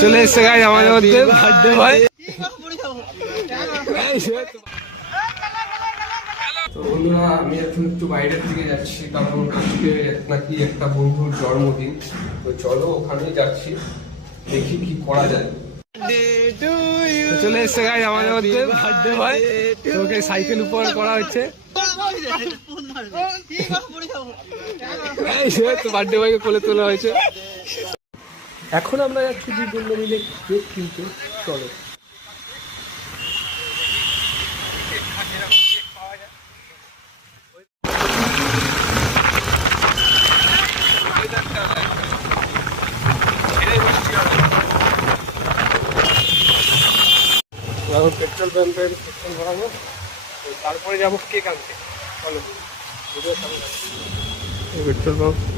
চলে এসছে গাইস আমাদের মধ্যে বার্থডে ভাই। তো বন্ধুরা আমি এখন একটু বাইরের দিকে যাচ্ছি, কারণ আজকে নাকি একটা বন্ধুর জন্মদিন। তো চলো ওখানেই যাচ্ছি, দেখি কি করা যায়। চলে এসছে গাইস আমাদের মধ্যে বার্থডে ভাই। ওকে সাইকেল উপর করা হচ্ছে, তো বার্থডে ভাইকে কোলে তোলা হয়েছে। এখন আমরা যাচ্ছি দুই বন্ধু মিলে কেক কিনতে। চলো পেট্রোল পাম্পে পেট্রোল ভরাবো, তারপরে যাবো কেক আনতে। চলো পেট্রোল পাম্প।